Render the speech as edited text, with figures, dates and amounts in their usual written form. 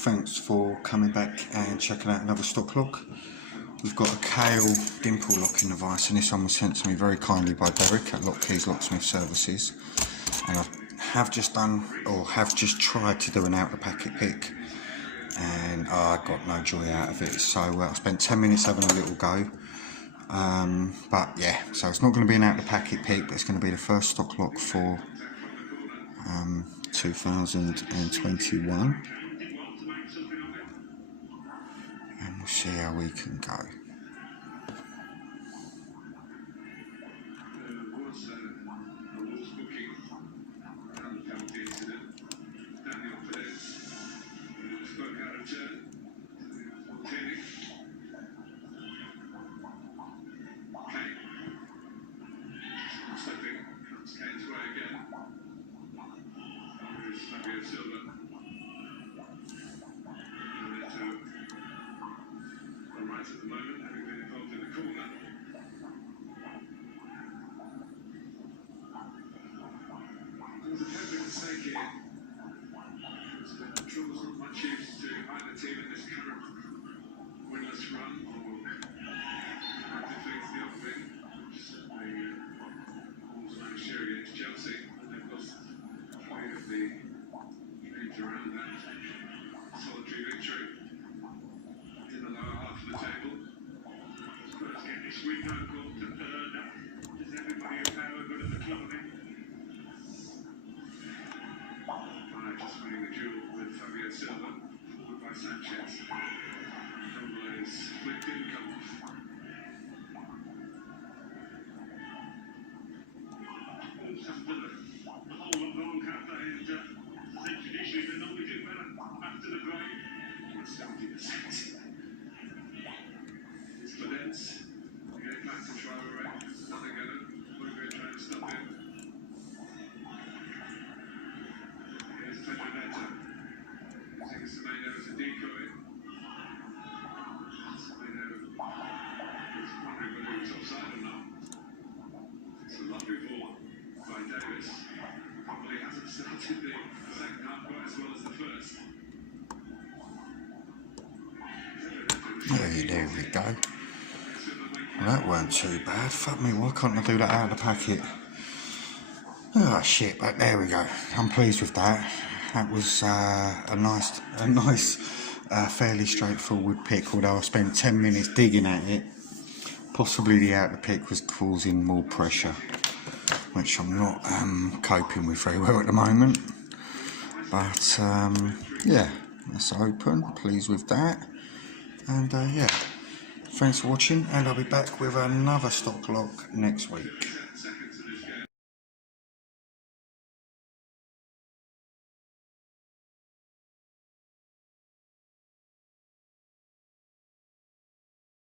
thanks for coming back and checking out another stock lock. We've got a Kale Dimple locking device, and this one was sent to me very kindly by Derek at LockKeys Locksmith Services. And I have just tried to do an out the packet pick, and I got no joy out of it. So I spent 10 minutes having a little go. But yeah, so it's not going to be an out the packet pick, but it's going to be the first stock lock for 2021. And we'll see how we can go. At the moment, having been involved in the corner. There's a fair bit at stake here. The trouble's not much use to either team in this current winless run, or defeats the other thing. Certainly, Wolves managed to against Chelsea, and they've lost 3 of the games around that solitary victory. In the lower half of the table. Spurs get this window called to third. Does everybody in power good at the club of it? Just winning the duel with Fabio Silva, followed by Sanchez. Pagnell is flicked in come off. Wolves have done a whole lot wrong, have they? And said traditionally they normally do better after the break. 70%. Cadets, getting back to Traore, nothing at it. We're going to try and stop him. Here's Pagnell, using Semedo as a decoy. Semedo was wondering whether he was offside or not. It's a lovely ball by Davis. Probably hasn't started the second half quite as well as the first. There we go. Well, that weren't too bad. Fuck me, why can't I do that out of the packet? Oh shit, but there we go. I'm pleased with that. That was a nice, fairly straightforward pick, although I spent 10 minutes digging at it. Possibly the out of the pick was causing more pressure, which I'm not coping with very well at the moment. But yeah, that's open. Pleased with that. And yeah, thanks for watching, and I'll be back with another stock lock next week.